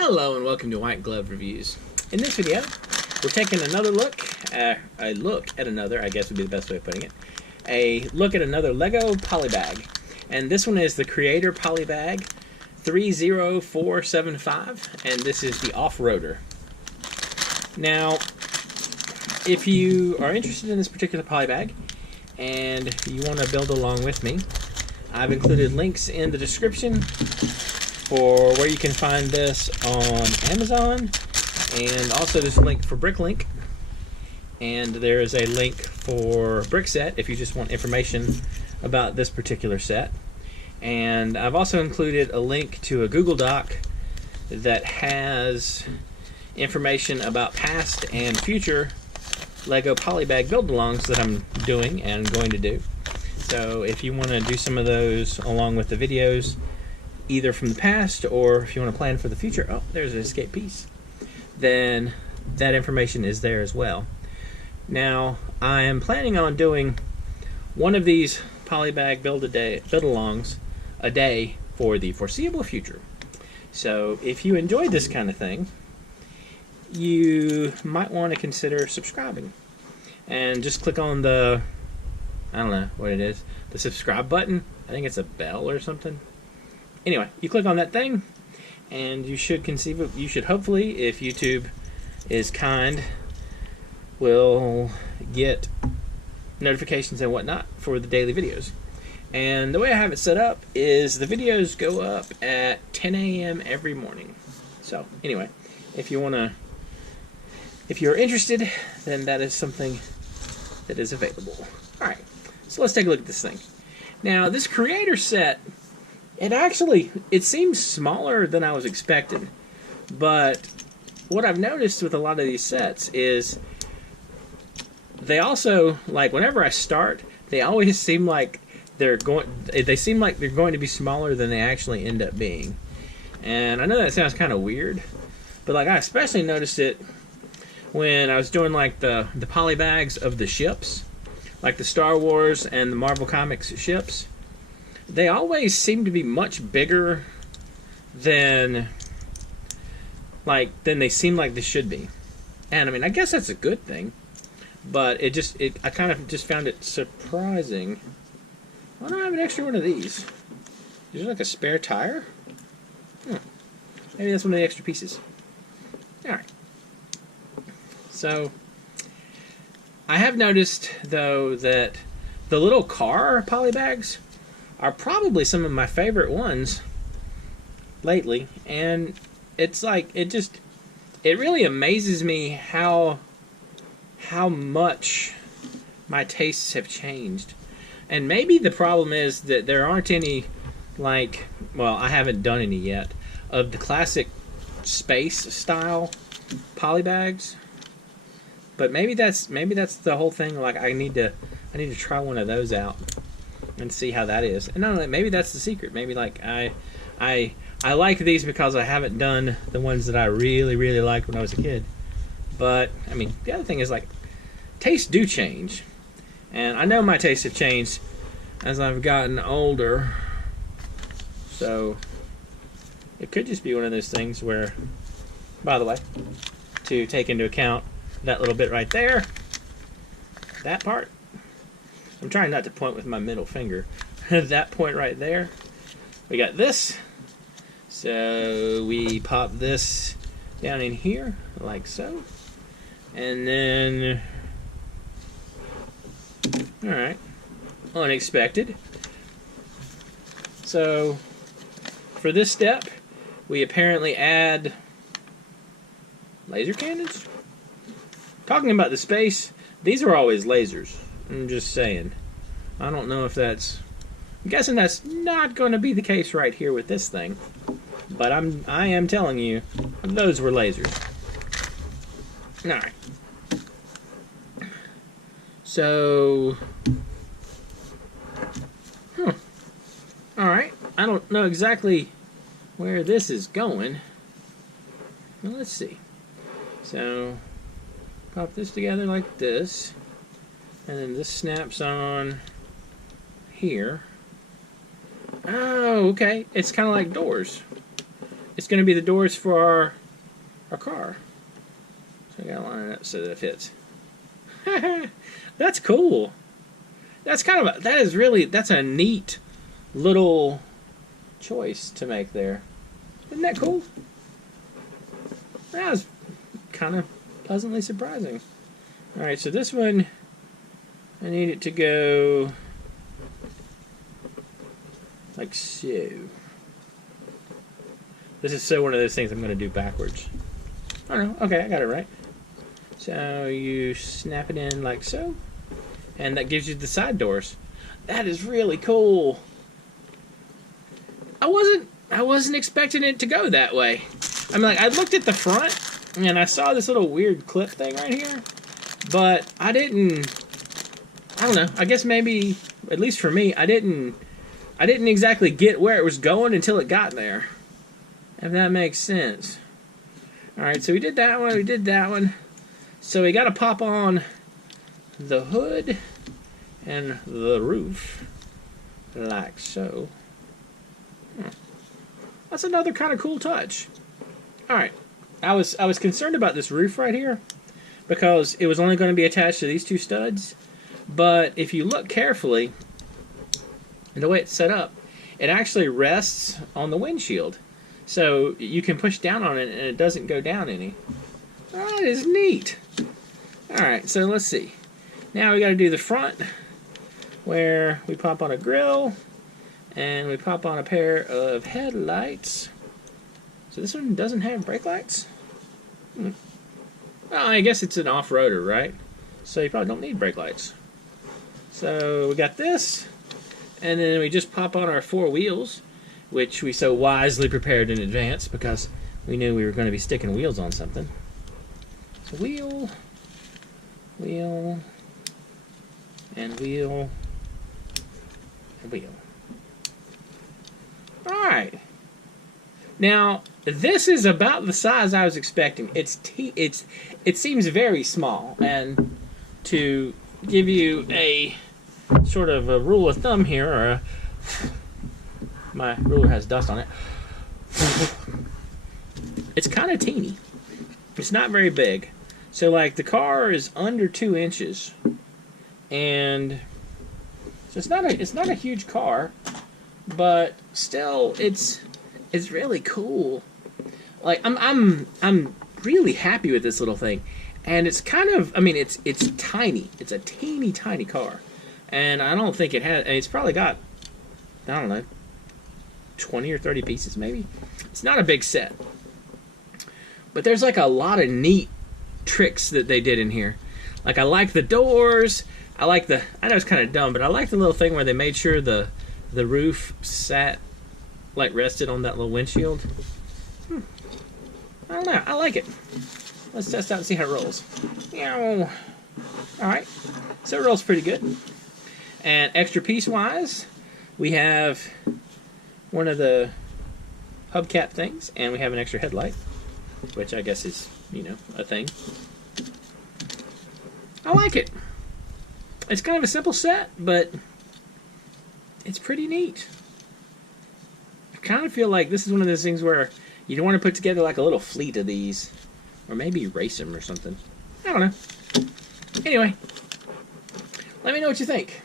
Hello and welcome to White Glove Reviews. In this video, we're taking another look at another, I guess would be the best way of putting it, a look at another Lego Polybag. And this one is the Creator Polybag 30475, and this is the off-roader. Now, if you are interested in this particular polybag and you want to build along with me, I've included links in the description for where you can find this on Amazon, and also there's a link for Bricklink, and there is a link for Brickset if you just want information about this particular set. And I've also included a link to a Google Doc that has information about past and future Lego Polybag build-alongs that I'm doing and going to do. So if you want to do some of those along with the videos, either from the past or if you want to plan for the future, oh, there's an escape piece, then that information is there as well. Now, I am planning on doing one of these Polybag build-alongs a day for the foreseeable future. So if you enjoyed this kind of thing, you might want to consider subscribing. And just click on the, I don't know what it is, the subscribe button. I think it's a bell or something. Anyway, you click on that thing, and you should hopefully, if YouTube is kind, will get notifications and whatnot for the daily videos. And the way I have it set up is the videos go up at 10 a.m. every morning. So anyway, if you're interested, then that is something that is available. All right, so let's take a look at this thing. Now, this creator set, it seems smaller than I was expecting, but what I've noticed with a lot of these sets is they also, like, whenever I start, they always seem like they're going to be smaller than they actually end up being. And I know that sounds kind of weird, but like I especially noticed it when I was doing like the polybags of the ships, like the Star Wars and the Marvel Comics ships. They always seem to be much bigger than they seem like they should be. And I mean, I guess that's a good thing, but I kind of just found it surprising. Why don't I have an extra one of these? Is there like a spare tire? Maybe that's one of the extra pieces. Alright. So, I have noticed, though, that the little car polybags are probably some of my favorite ones lately, and it's like it really amazes me how much my tastes have changed. And maybe the problem is that there aren't any, like, well, I haven't done any yet of the classic space style polybags, but maybe that's the whole thing. Like, I need to try one of those out and see how that is. And not only, maybe that's the secret. Maybe like I like these because I haven't done the ones that I really liked when I was a kid. But I mean, the other thing is, like, tastes do change, and I know my tastes have changed as I've gotten older. So it could just be one of those things where, by the way, to take into account that little bit right there, that part. I'm trying not to point with my middle finger. That point right there. We got this. So we pop this down in here, like so. And then, alright, unexpected. So, for this step, we apparently add laser cannons? Talking about the space, these are always lasers. I'm just saying. I don't know if I'm guessing that's not going to be the case right here with this thing. But I am telling you, those were lasers. Alright. So, alright. I don't know exactly where this is going. Well, let's see. So, pop this together like this. And then this snaps on here. Oh, okay. It's kind of like doors. it's going to be the doors for our car. So I got to line it up so that it fits. That's cool. That's kind of that's a neat little choice to make there. Isn't that cool? That was kind of pleasantly surprising. Alright, so this one, I need it to go like so. This is so one of those things I'm going to do backwards. Oh no, okay, I got it right. So you snap it in like so, and that gives you the side doors. That is really cool. I wasn't expecting it to go that way. I mean, like, I looked at the front and I saw this little weird clip thing right here, but I don't know. I guess maybe, at least for me, I didn't exactly get where it was going until it got there. If that makes sense. All right, so we did that one. We did that one. So we got to pop on the hood and the roof like so. That's another kind of cool touch. All right, I was concerned about this roof right here because it was only going to be attached to these two studs. But if you look carefully, and the way it's set up, it actually rests on the windshield. So you can push down on it and it doesn't go down any. That is neat. Alright, so let's see. Now we got to do the front where we pop on a grill and we pop on a pair of headlights. So this one doesn't have brake lights? Well, I guess it's an off-roader, right? So you probably don't need brake lights. So we got this, and then we just pop on our four wheels, which we so wisely prepared in advance because we knew we were going to be sticking wheels on something. So wheel, wheel, and wheel, and wheel. Alright. Now, this is about the size I was expecting. It seems very small, and to give you a sort of a rule of thumb here, or my ruler has dust on it. It's kind of teeny. It's not very big. So like the car is under 2 inches, and so it's not a huge car, but still it's really cool. Like I'm really happy with this little thing, and it's kind of, I mean, it's tiny. It's a teeny tiny car, and I don't think it has. And it's probably got, I don't know, 20 or 30 pieces maybe. It's not a big set, but there's like a lot of neat tricks that they did in here. Like I like the doors. I like the, I know it's kind of dumb, but I like the little thing where they made sure the roof sat, like rested on that little windshield. I don't know. I like it. Let's test out and see how it rolls. Meow. Alright. So it rolls pretty good. And extra piece-wise, we have one of the hubcap things, and we have an extra headlight, which I guess is, you know, a thing. I like it. It's kind of a simple set, but it's pretty neat. I kind of feel like this is one of those things where you don't want to put together like a little fleet of these, or maybe race them or something. I don't know. Anyway, let me know what you think.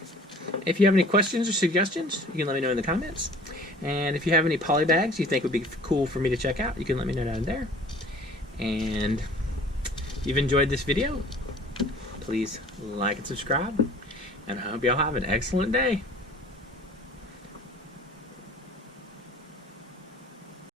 If you have any questions or suggestions, you can let me know in the comments. And if you have any polybags you think would be cool for me to check out, you can let me know down there. And if you've enjoyed this video, please like and subscribe. And I hope y'all have an excellent day.